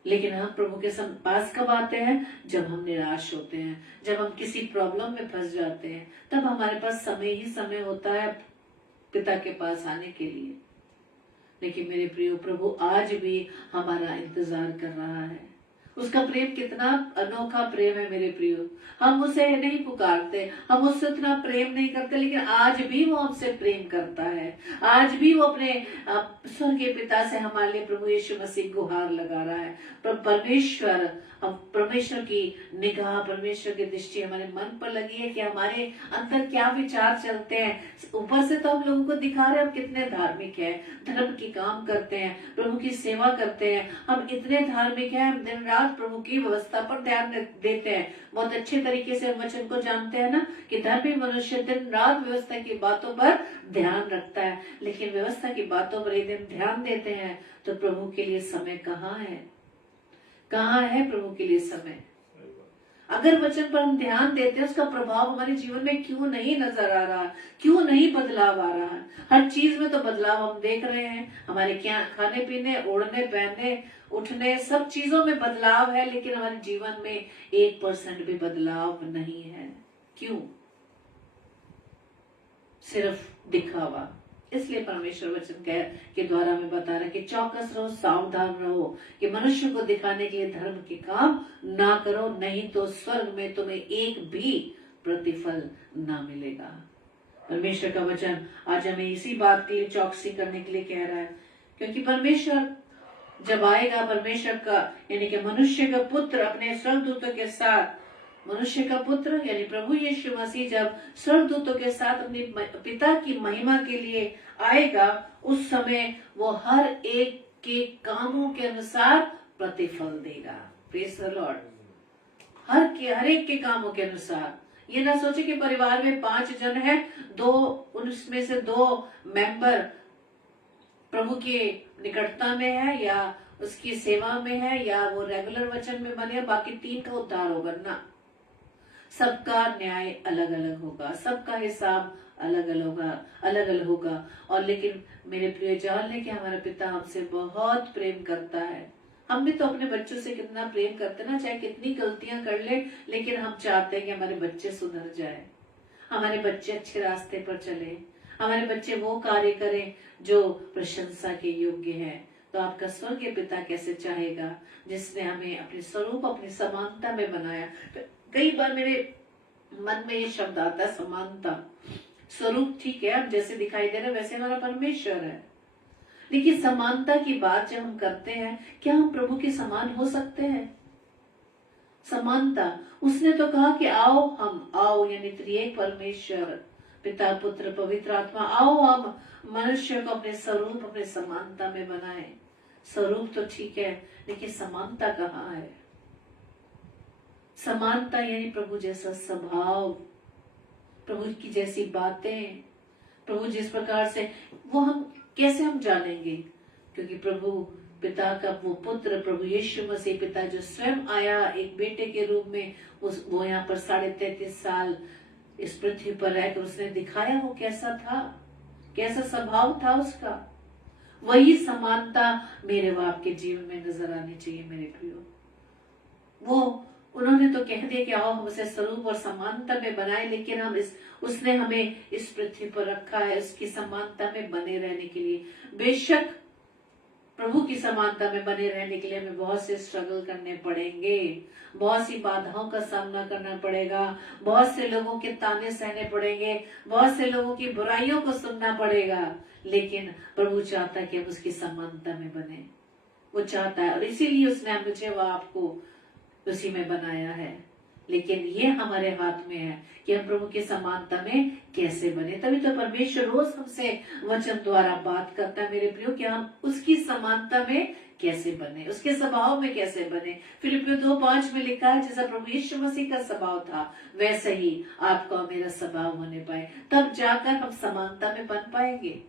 लेकिन हम प्रभु के पास कब आते हैं? जब हम निराश होते हैं, जब हम किसी प्रॉब्लम में फंस जाते हैं, तब हमारे पास समय ही समय होता है पिता के पास आने के लिए। लेकिन मेरे प्रियो, प्रभु आज भी हमारा इंतजार कर रहा है। उसका प्रेम कितना अनोखा प्रेम है मेरे प्रियो। हम उसे नहीं पुकारते, हम उससे उतना प्रेम नहीं करते, लेकिन आज भी वो हमसे प्रेम करता है। आज भी वो अपने स्वर्गीय पिता से हमारे लिए प्रभु यीशु मसीह गुहार लगा रहा है। परमेश्वर की निगाह, परमेश्वर की दृष्टि हमारे मन पर लगी है कि हमारे अंदर क्या विचार चलते हैं। ऊपर से तो हम लोगों को दिखा रहे हैं हम कितने धार्मिक हैं, धर्म की काम करते हैं, प्रभु की सेवा करते हैं, हम इतने धार्मिक हैं, हम दिन रात प्रभु की व्यवस्था पर ध्यान देते हैं। बहुत अच्छे तरीके से हम वचन को जानते हैं ना कि धर्मी मनुष्य दिन रात व्यवस्था की बातों पर ध्यान रखता है। लेकिन व्यवस्था की बातों पर यदि हम ध्यान देते हैं तो प्रभु के लिए समय कहाँ है? कहाँ है प्रभु के लिए समय? अगर वचन पर हम ध्यान देते हैं, उसका प्रभाव हमारे जीवन में क्यों नहीं नजर आ रहा, क्यों नहीं बदलाव आ रहा? हर चीज में तो बदलाव हम देख रहे हैं, हमारे क्या खाने पीने, ओढ़ने पहनने, उठने, सब चीजों में बदलाव है, लेकिन हमारे जीवन में 1% भी बदलाव नहीं है। क्यों? सिर्फ दिखावा। इसलिए परमेश्वर वचन के द्वारा हमें बता रहा है कि चौकस रहो, सावधान रहो कि मनुष्य को दिखाने के लिए धर्म के काम ना करो, नहीं तो स्वर्ग में तुम्हें एक भी प्रतिफल ना मिलेगा। परमेश्वर का वचन आज हमें इसी बात के लिए चौकसी करने के लिए कह रहा है क्योंकि परमेश्वर जब आएगा, परमेश्वर का यानी कि मनुष्य का पुत्र अपने स्वर्गदूतों के साथ, मनुष्य का पुत्र यानी प्रभु यीशु मसीह जब स्वर्गदूतों के साथ अपने पिता की महिमा के लिए आएगा, उस समय वो हर एक के कामों के अनुसार प्रतिफल देगा। Praise the Lord. हर एक के कामों के अनुसार। ये ना सोचे कि परिवार में 5 जन है, उनमें से 2 मेंबर प्रभु के निकटता में है या उसकी सेवा में है या वो रेगुलर वचन में बने, बाकी 3 का उद्धार होगा ना। सबका न्याय अलग अलग होगा, सबका हिसाब अलग अलग होगा। और लेकिन मेरे प्रिय जान ले कि हमारा पिता हमसे बहुत प्रेम करता है। हम भी तो अपने बच्चों से कितना प्रेम करते ना, चाहे कितनी गलतियां कर ले, लेकिन हम चाहते हैं कि हमारे बच्चे सुधर जाए, हमारे बच्चे अच्छे रास्ते पर चले, हमारे बच्चे वो कार्य करें जो प्रशंसा के योग्य है। तो आपका स्वर्गीय पिता कैसे चाहेगा जिसने हमें अपने स्वरूप अपनी समानता में बनाया। तो कई बार मेरे मन में ये शब्द आता है समानता। स्वरूप ठीक है, अब जैसे दिखाई दे रहा है वैसे हमारा परमेश्वर है, लेकिन समानता की बात जब हम करते हैं, क्या हम प्रभु के समान हो सकते हैं? समानता, उसने तो कहा कि आओ यानी त्रिएक परमेश्वर पिता पुत्र पवित्र आत्मा, आओ हम मनुष्य को अपने स्वरूप अपने समानता में बनाए। स्वरूप तो ठीक है, लेकिन समानता कहाँ है? समानता यानी प्रभु जैसा स्वभाव, प्रभु की जैसी बातें, प्रभु जिस प्रकार से वो हम कैसे हम जानेंगे? क्योंकि प्रभु पिता का वो पुत्र प्रभु यीशु मसीह पिता जो स्वयं आया एक बेटे के रूप में, वो यहाँ पर 33.5 साल इस पृथ्वी पर रहकर उसने दिखाया वो कैसा था, कैसा स्वभाव था उसका। वही समानता मेरे व आपके जीवन में नजर आनी चाहिए मेरे प्रियो। वो उन्होंने तो कह दिया कि आओ हम उसे स्वरूप और समानता में बनाए, लेकिन उसने हमें इस पृथ्वी पर रखा है उसकी समानता में बने रहने के लिए। बेशक प्रभु की समानता में बने रहने के लिए हमें बहुत से स्ट्रगल करने पड़ेंगे, बहुत सी बाधाओं का सामना करना पड़ेगा, बहुत से लोगों के ताने सहने पड़ेंगे, बहुत से लोगों की बुराइयों को सुनना पड़ेगा, लेकिन प्रभु चाहता है कि हम उसकी समानता में बने। वो चाहता है और इसीलिए उसने मुझे व आपको उसी में बनाया है। लेकिन ये हमारे हाथ में है कि हम प्रभु की समानता में कैसे बने। तभी तो परमेश्वर रोज हमसे वचन द्वारा बात करता है मेरे प्रियो कि हम उसकी समानता में कैसे बने, उसके स्वभाव में कैसे बने। फिलिपियों 2:5 में लिखा है जैसा प्रभु यीशु मसीह का स्वभाव था वैसे ही आपका और मेरा स्वभाव होने पाए, तब जाकर हम समानता में बन पाएंगे।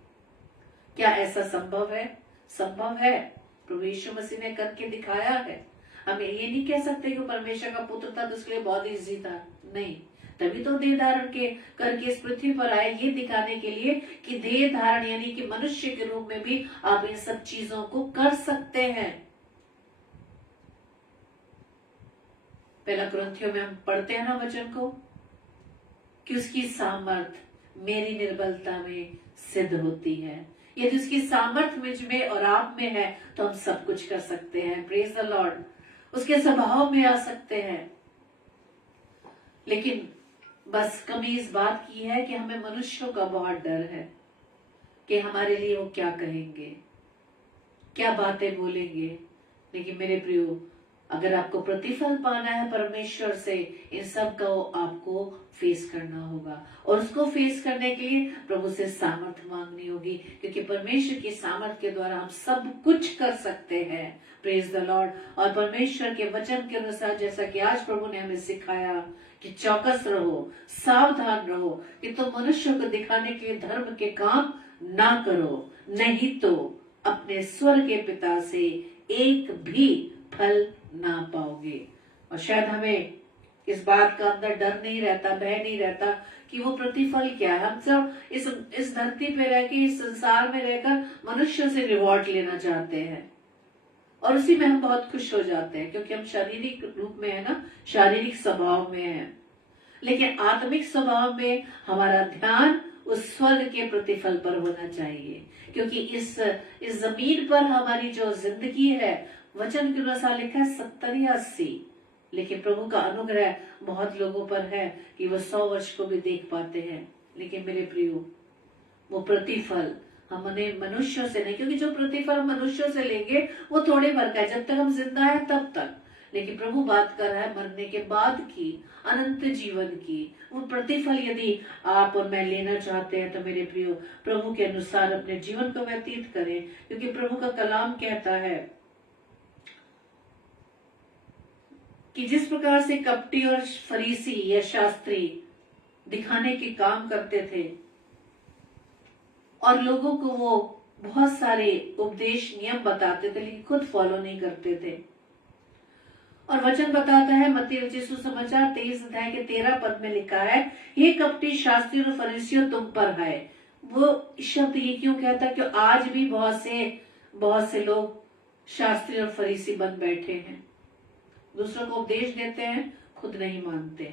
क्या ऐसा संभव है? संभव है। प्रभु यीशु मसीह ने करके दिखाया है। हमें ये नहीं कह सकते कि परमेश्वर का पुत्र था तो उसके लिए बहुत इजी था, नहीं। तभी तो देह धारण करके इस पृथ्वी पर आए, ये दिखाने के लिए कि देह धारण यानी कि मनुष्य के रूप में भी आप इन सब चीजों को कर सकते हैं। पहला कुरिन्थियों में हम पढ़ते हैं ना वचन को कि उसकी सामर्थ मेरी निर्बलता में सिद्ध होती है। यदि उसकी सामर्थ मुझ में और आप में है तो हम सब कुछ कर सकते हैं। Praise the Lord. उसके स्वभाव में आ सकते हैं। लेकिन बस कमी इस बात की है कि हमें मनुष्यों का बहुत डर है कि हमारे लिए वो क्या कहेंगे, क्या बातें बोलेंगे। लेकिन मेरे प्रियो, अगर आपको प्रतिफल पाना है परमेश्वर से, इन सब को आपको फेस करना होगा और उसको फेस करने के लिए प्रभु से सामर्थ मांगनी होगी, क्योंकि परमेश्वर की सामर्थ के द्वारा हम सब कुछ कर सकते हैं। Praise the Lord. और परमेश्वर के वचन के अनुसार जैसा कि आज प्रभु ने हमें सिखाया कि चौकस रहो, सावधान रहो कि तुम मनुष्य को दिखाने के लिए धर्म के काम ना करो, नहीं तो अपने स्वर्ग के पिता से एक भी फल ना पाओगे। और शायद हमें इस बात का अंदर डर नहीं रहता, भय नहीं रहता कि वो प्रतिफल क्या है। हम सब इस धरती पे रह के, इस संसार में रहकर मनुष्यों से रिवॉर्ड लेना चाहते हैं और उसी में हम बहुत खुश हो जाते हैं, क्योंकि हम शारीरिक रूप में है ना, शारीरिक स्वभाव में है। लेकिन आत्मिक स्वभाव में हमारा ध्यान उस स्वर्ग के प्रतिफल पर होना चाहिए, क्योंकि इस जमीन पर हमारी जो जिंदगी है, वचन के अनुसार लिखा है 70 या 80, लेकिन प्रभु का अनुग्रह बहुत लोगों पर है कि वो 100 वर्ष को भी देख पाते हैं। लेकिन मेरे प्रियो, वो प्रतिफल हम उन्हें मनुष्यों से नहीं, क्योंकि जो प्रतिफल हम मनुष्यों से लेंगे वो थोड़े भर का है, जब तक हम जिंदा है तब तक। लेकिन प्रभु बात कर रहा है मरने के बाद की, अनंत जीवन की। वो प्रतिफल यदि आप और मैं लेना चाहते हैं तो मेरे प्रियो प्रभु के अनुसार अपने जीवन को व्यतीत करें, क्योंकि प्रभु का कलाम कहता है कि जिस प्रकार से कपटी और फरीसी या शास्त्री दिखाने के काम करते थे और लोगों को वो बहुत सारे उपदेश नियम बताते थे लेकिन खुद फॉलो नहीं करते थे। और वचन बताता है मत्ती रचित सुसमाचार 23 अध्याय के 13 पद में लिखा है, ये कपटी शास्त्री और फरीसियों तुम पर है। वो शब्द ये क्यों कहता है? कि आज भी बहुत से लोग शास्त्री और फरीसी बन बैठे हैं, दूसरों को उपदेश देते हैं, खुद नहीं मानते।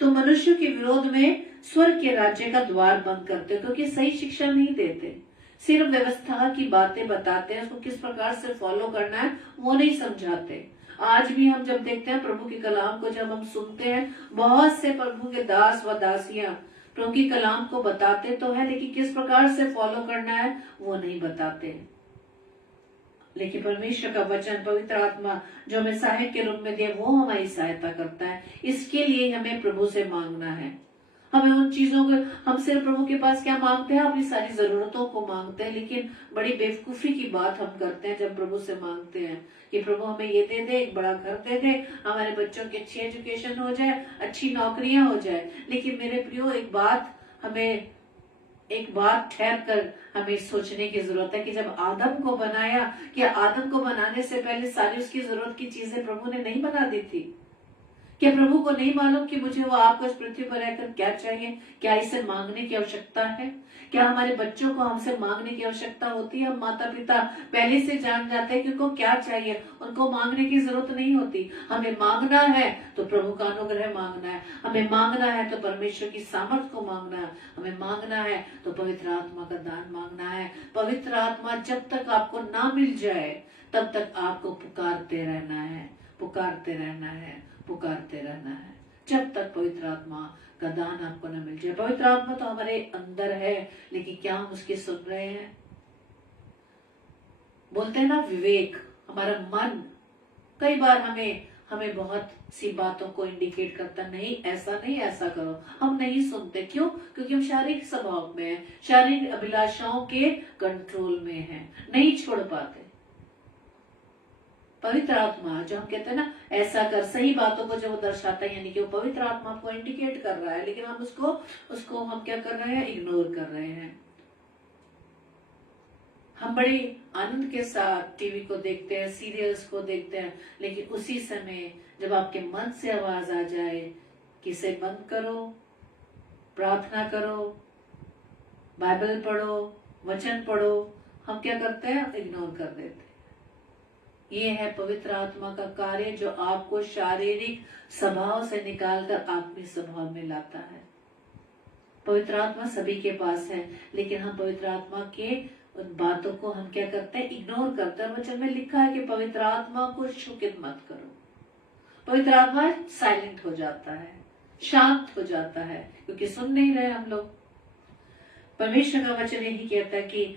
तो मनुष्य के विरोध में स्वर्ग के राज्य का द्वार बंद करते, क्योंकि सही शिक्षा नहीं देते, सिर्फ व्यवस्था की बातें बताते हैं, उसको किस प्रकार से फॉलो करना है वो नहीं समझाते। आज भी हम जब देखते हैं प्रभु के कलाम को, जब हम सुनते हैं, बहुत से प्रभु के दास व दासियां प्रभु के कलाम को बताते तो है, लेकिन किस प्रकार से फॉलो करना है वो नहीं बताते। लेकिन परमेश्वर का वचन, पवित्र आत्मा जो हमें सहायक के रूप में दिया, वो हमारी सहायता करता है। इसके लिए हमें प्रभु से मांगना है। हमें उन चीजों को, हम सिर्फ प्रभु के पास क्या मांगते हैं? अपनी सारी जरूरतों को मांगते हैं, लेकिन बड़ी बेवकूफी की बात हम करते हैं जब प्रभु से मांगते हैं कि प्रभु हमें ये दे दे, एक बड़ा घर दे दे, हमारे बच्चों की अच्छी एजुकेशन हो जाए, अच्छी नौकरियां हो जाए। लेकिन मेरे प्रियो एक बात ठहर कर हमें सोचने की जरूरत है कि जब आदम को बनाया, क्या आदम को बनाने से पहले सारी उसकी जरूरत की चीजें प्रभु ने नहीं बना दी थी? क्या प्रभु को नहीं मालूम कि मुझे वो आपको इस पृथ्वी पर रहकर क्या चाहिए, क्या इसे मांगने की आवश्यकता है? क्या हमारे बच्चों को हमसे मांगने की आवश्यकता होती है? हम माता पिता पहले से जान जाते हैं कि उनको क्या चाहिए, उनको मांगने की जरूरत नहीं होती। हमें मांगना है तो प्रभु का अनुग्रह मांगना है, हमें मांगना है तो परमेश्वर की सामर्थ को मांगना है, हमें मांगना है तो पवित्र आत्मा का दान मांगना है। पवित्र आत्मा जब तक आपको ना मिल जाए तब तक आपको पुकारते रहना है, पुकारते रहना है, पुकारते रहना है, जब तक पवित्र आत्मा का दान आपको न मिल जाए। पवित्र आत्मा तो हमारे अंदर है, लेकिन क्या हम उसकी सुन रहे हैं? बोलते हैं ना विवेक, हमारा मन कई बार हमें बहुत सी बातों को इंडिकेट करता, नहीं ऐसा नहीं, ऐसा करो। हम नहीं सुनते, क्यों? क्योंकि हम शारीरिक स्वभाव में हैं, शारीरिक अभिलाषाओं के कंट्रोल में हैं, नहीं छोड़ पाते। पवित्र आत्मा जो हम कहते हैं ना ऐसा कर, सही बातों को जो वो दर्शाता है, यानी कि वो पवित्र आत्मा आपको इंडिकेट कर रहा है, लेकिन हम उसको हम क्या कर रहे हैं? इग्नोर कर रहे हैं। हम बड़े आनंद के साथ टीवी को देखते हैं, सीरियल्स को देखते हैं, लेकिन उसी समय जब आपके मन से आवाज आ जाए कि इसे बंद करो, प्रार्थना करो, बाइबल पढ़ो, वचन पढ़ो, हम क्या करते हैं? इग्नोर कर देते हैं। ये है पवित्र आत्मा का कार्य, जो आपको शारीरिक स्वभाव से निकालकर आत्मिक स्वभाव में लाता है। पवित्र आत्मा सभी के पास है, लेकिन हम पवित्र आत्मा के उन बातों को हम क्या करते हैं? इग्नोर करते हैं। वचन में लिखा है कि पवित्र आत्मा को शोकित मत करो। पवित्र आत्मा साइलेंट हो जाता है, शांत हो जाता है, क्योंकि सुन नहीं रहे हम लोग। परमेश्वर का वचन यही कहता है कि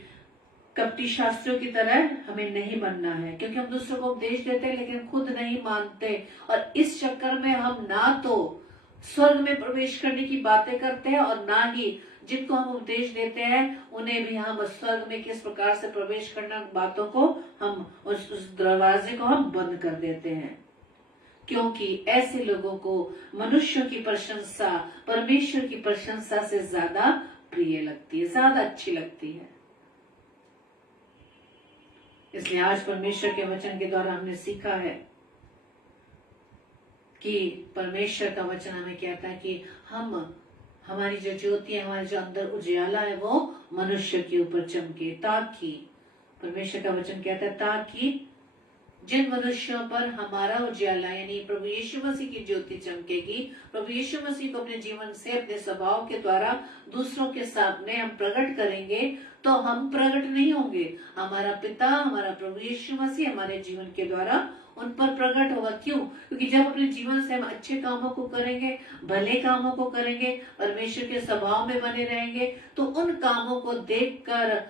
कपटी शास्त्रियों की तरह हमें नहीं बनना है, क्योंकि हम दूसरों को उपदेश देते हैं लेकिन खुद नहीं मानते, और इस चक्कर में हम ना तो स्वर्ग में प्रवेश करने की बातें करते हैं और ना ही जिनको हम उपदेश देते हैं उन्हें भी हम स्वर्ग में किस प्रकार से प्रवेश करना, बातों को हम उस दरवाजे को हम बंद कर देते हैं। क्योंकि ऐसे लोगों को मनुष्यों की प्रशंसा परमेश्वर की प्रशंसा से ज्यादा प्रिय लगती है, ज्यादा अच्छी लगती है। इसलिए आज परमेश्वर के वचन के द्वारा हमने सीखा है कि परमेश्वर का वचन हमें कहता है कि हमारी जो ज्योति है, हमारे जो अंदर उजियाला है, वो मनुष्य के ऊपर चमके, ताकि परमेश्वर का वचन कहता है ताकि जिन मनुष्यों पर हमारा उजियाला यानी प्रभु यीशु मसीह की ज्योति चमकेगी, प्रभु यीशु मसीह को अपने जीवन से, अपने स्वभाव के द्वारा दूसरों के सामने हम प्रकट करेंगे, तो हम प्रकट नहीं होंगे, हमारा पिता, हमारा प्रभु यीशु मसीह हमारे जीवन के द्वारा उन पर प्रकट होगा। क्यों? क्योंकि जब अपने जीवन से हम अच्छे कामों को करेंगे, भले कामों को करेंगे, परमेश्वर के स्वभाव में बने रहेंगे, तो उन कामों को देखकर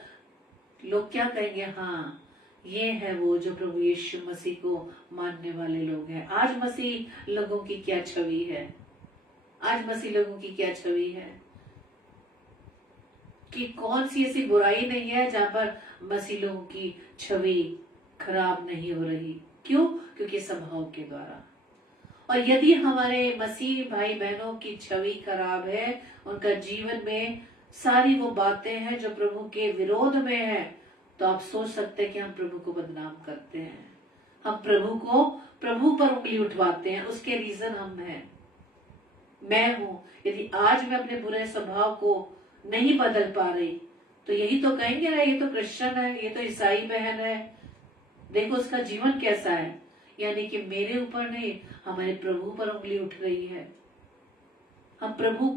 लोग क्या कहेंगे, हाँ ये है वो जो प्रभु यीशु मसीह को मानने वाले लोग हैं। आज मसीह लोगों की क्या छवि है, आज मसीह लोगों की क्या छवि है कि कौन सी ऐसी बुराई नहीं है जहां पर मसीह लोगों की छवि खराब नहीं हो रही। क्यों? क्योंकि स्वभाव के द्वारा। और यदि हमारे मसीह भाई बहनों की छवि खराब है, उनका जीवन में सारी वो बातें हैं जो प्रभु के विरोध में है, तो आप सोच सकते हैं कि हम प्रभु को बदनाम करते हैं, हम प्रभु पर उंगली उठवाते हैं। उसके रीजन हम हैं, मैं हूं। यदि आज मैं अपने बुरे स्वभाव को नहीं बदल पा रही, तो यही तो कहेंगे ना, ये तो क्रिश्चियन है, ये तो ईसाई बहन है, देखो उसका जीवन कैसा है। यानी कि मेरे ऊपर नहीं, हमारे प्रभु पर उंगली उठ रही है। हम प्रभु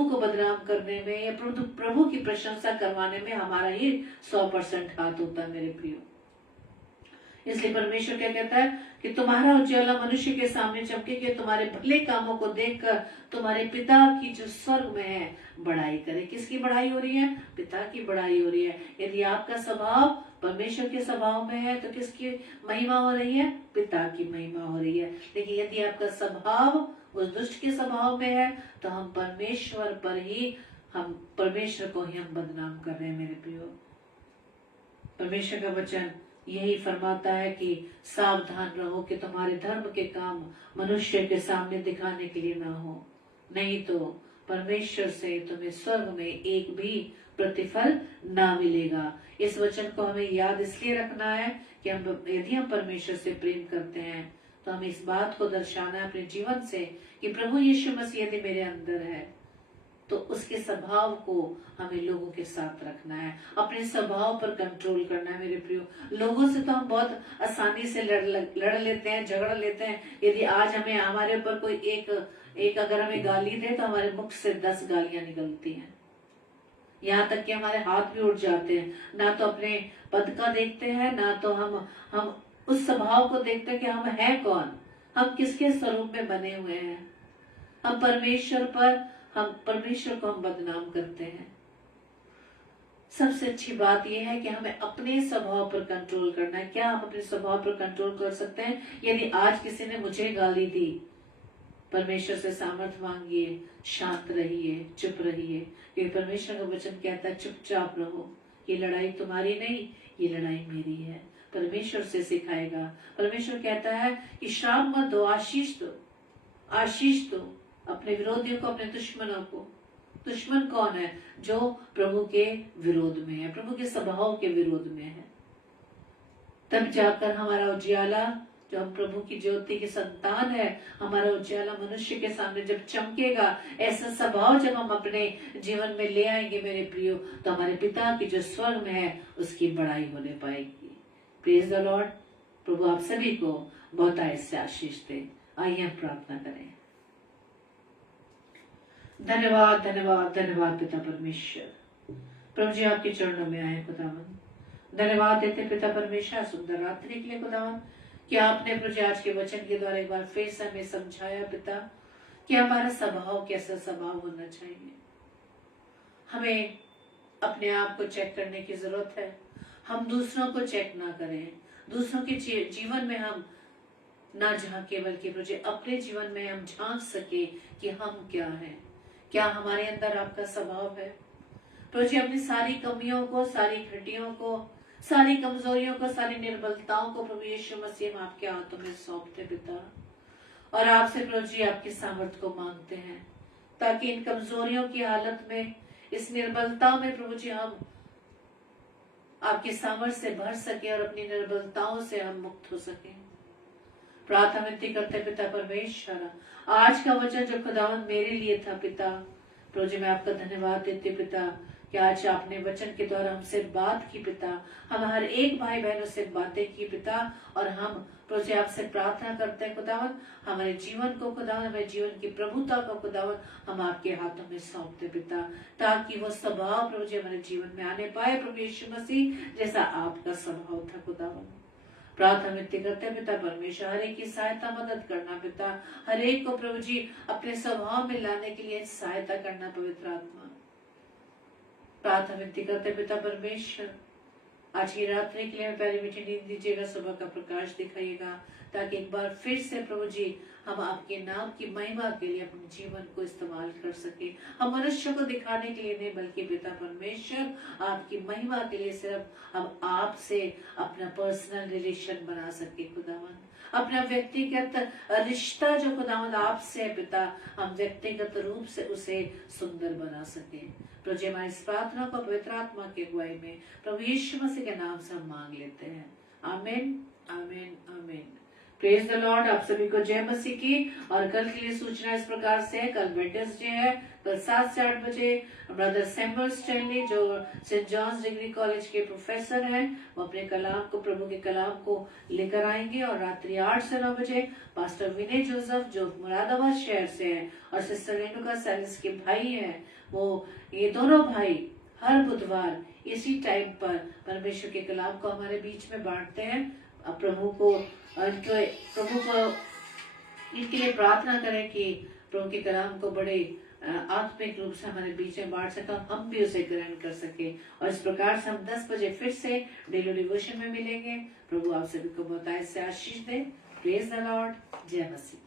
को बदनाम करने में या प्रभु की प्रशंसा करवाने में हमारा ही 100% हाथ होता है मेरे प्रियो। इसलिए परमेश्वर क्या कहता है कि तुम्हारा उजाला मनुष्य के सामने चमके कि तुम्हारे भले कामों को देखकर तुम्हारे पिता की जो स्वर्ग में है बड़ाई करे। किसकी बड़ाई हो रही है? पिता की बड़ाई हो रही है। यदि आपका स्वभाव परमेश्वर के स्वभाव में है तो किसकी महिमा हो रही है? पिता की महिमा हो रही है। लेकिन यदि आपका स्वभाव उस दुष्ट के स्वभाव में है तो हम परमेश्वर को ही हम बदनाम कर रहे हैं मेरे प्रियो। परमेश्वर का वचन यही फरमाता है कि सावधान रहो कि तुम्हारे धर्म के काम मनुष्य के सामने दिखाने के लिए ना हो, नहीं तो परमेश्वर से तुम्हें स्वर्ग में एक भी प्रतिफल ना मिलेगा। इस वचन को हमें याद इसलिए रखना है कि यदि हम परमेश्वर से प्रेम करते हैं तो हमें इस बात को दर्शाना है अपने जीवन से कि प्रभु यीशु मसीह यदि मेरे अंदर है तो उसके स्वभाव को हमें लोगों के साथ रखना है, अपने स्वभाव पर कंट्रोल करना है मेरे प्रियो। लोगों से तो हम बहुत आसानी से लड़ लेते हैं, झगड़ लेते हैं। यदि आज हमारे ऊपर कोई एक अगर हमें गाली दे तो हमारे मुख से 10 गालियां निकलती हैं, यहाँ तक कि हमारे हाथ भी उठ जाते हैं। ना तो अपने पद का देखते हैं, ना तो हम उस स्वभाव को देखते हैं कि हम हैं कौन, हम किसके स्वरूप में बने हुए हैं। हम परमेश्वर को हम बदनाम करते हैं। सबसे अच्छी बात यह है कि हमें अपने स्वभाव पर कंट्रोल करना है। क्या हम अपने स्वभाव पर कंट्रोल कर सकते हैं? यदि आज किसी ने मुझे गाली दी, परमेश्वर से सामर्थ्य मांगिए, शांत रहिए, चुप रहिए, क्योंकि परमेश्वर का वचन कहता है चुपचाप रहो, ये लड़ाई तुम्हारी नहीं, ये लड़ाई मेरी है। परमेश्वर से सिखाएगा। परमेश्वर कहता है कि श्राप मत दो, आशीष दो अपने विरोधियों को, अपने दुश्मनों को। दुश्मन कौन है? जो प्रभु के विरोध में है, प्रभु के स्वभाव के विरोध में है। तब जाकर हमारा उजियाला, जो हम प्रभु की ज्योति की संतान है, हमारा उजियाला मनुष्य के सामने जब चमकेगा, ऐसा स्वभाव जब हम अपने जीवन में ले आएंगे मेरे प्रियो, तो हमारे पिता की जो स्वर्ग में है उसकी बड़ाई होने पाएगी। Praise the Lord. प्रभु आप सभी को बहुत आयत से आशीष दे। आइए हम प्रार्थना करें। धन्यवाद धन्यवाद धन्यवाद पिता परमेश्वर। प्रभु जी आपके चरणों में आए खुदावन, धन्यवाद देते पिता परमेश्वर सुंदर रात्रि के लिए खुदावन, कि आपने प्रभु जी आज के वचन के द्वारा एक बार फिर से हमें समझाया पिता कि हमारा स्वभाव कैसा स्वभाव होना चाहिए। हमें अपने आप को चेक करने की जरूरत है। हम दूसरों को चेक ना करें, दूसरों के जीवन में हम ना झांके, बल्कि प्रभु जी अपने जीवन में हम झांक सके कि हम क्या हैं, क्या हमारे अंदर आपका स्वभाव है। प्रभु जी अपनी सारी कमियों को, सारी घटियों को, सारी कमजोरियों को, सारी निर्बलताओं को प्रभु यीशु मसीह हम आपके हाथों में सौंपते पिता, और आपसे प्रभु जी आपकी सामर्थ को मांगते हैं, ताकि इन कमजोरियों की हालत में, इस निर्बलता में प्रभु जी हम आपकी सामर्थ से भर सके और अपनी निर्बलताओं से हम मुक्त हो सके। प्रार्थना विनती करते पिता परमेश्वर, आज का वचन जो खुदावन मेरे लिए था पिता, प्रभु जी मैं आपका धन्यवाद देती पिता कि आज आपने वचन के द्वारा हमसे बात की पिता, हम हर एक भाई बहनों से बातें की पिता, और हम प्रभु जी आपसे प्रार्थना करते हैं खुदावन, हमारे जीवन को खुदावन, हमारे जीवन की प्रभुता को खुदावन हम आपके हाथों में सौंपते पिता, ताकि वो स्वभाव प्रभु जी हमारे जीवन में आने पाए प्रभु यीशु मसीह जैसा आपका स्वभाव था खुदावन। प्रार्थना विनती करते हैं पिता परमेश्वर, हर एक की सहायता मदद करना पिता, हर एक को प्रभु जी अपने स्वभाव में लाने के लिए सहायता करना पवित्र आत्मा। प्रार्थना विनती करते हैं, पिता परमेश्वर आज की रात्रि के लिए हमें पहली मीठी नींद दीजिएगा, सुबह का प्रकाश दिखाइएगा, ताकि एक बार फिर से प्रभु जी हम आपके नाम की महिमा के लिए अपने जीवन को इस्तेमाल कर सके। हम मनुष्य को दिखाने के लिए नहीं, बल्कि पिता परमेश्वर आपकी महिमा के लिए सिर्फ हम आपसे अपना पर्सनल रिलेशन बना सके खुदावन, अपना व्यक्तिगत रिश्ता जो खुदावन आपसे है पिता, हम व्यक्तिगत रूप से उसे सुंदर बना सके। प्रभु जी हमारी इस प्रार्थना को पवित्र आत्मा के अगुवाई में प्रभु यीशु मसीह के नाम से हम मांग लेते हैं, आमीन आमीन आमीन। Praise the Lord. आप सभी को जय मसीह की। और कल के लिए सूचना इस प्रकार से है, कल वेडनेसडे है, कल 7 से 8 बजे ब्रदर सैमुअल स्टैनली जो सेंट जॉन्स डिग्री कॉलेज के प्रोफेसर हैं, वो अपने कलाम को, प्रभु के कलाम को लेकर आएंगे। और रात्रि 8 से 9 बजे पास्टर विनय जोसेफ जो मुरादाबाद शहर से है और सिस्टर रेणुका सैलिस के भाई हैं, वो ये दोनों भाई हर बुधवार इसी टाइम पर परमेश्वर के कलाम को हमारे बीच में बांटते हैं। अब प्रभु को इनके लिए प्रार्थना करें कि प्रभु के कलाम को बड़े आत्मिक रूप से हमारे बीच में बांट सके, हम भी उसे ग्रहण कर सके। और इस प्रकार से हम 10 बजे फिर से डेली डिवोशन में मिलेंगे। प्रभु आप सभी को बहुत से आशीष दे। Praise the Lord. जय मसीह।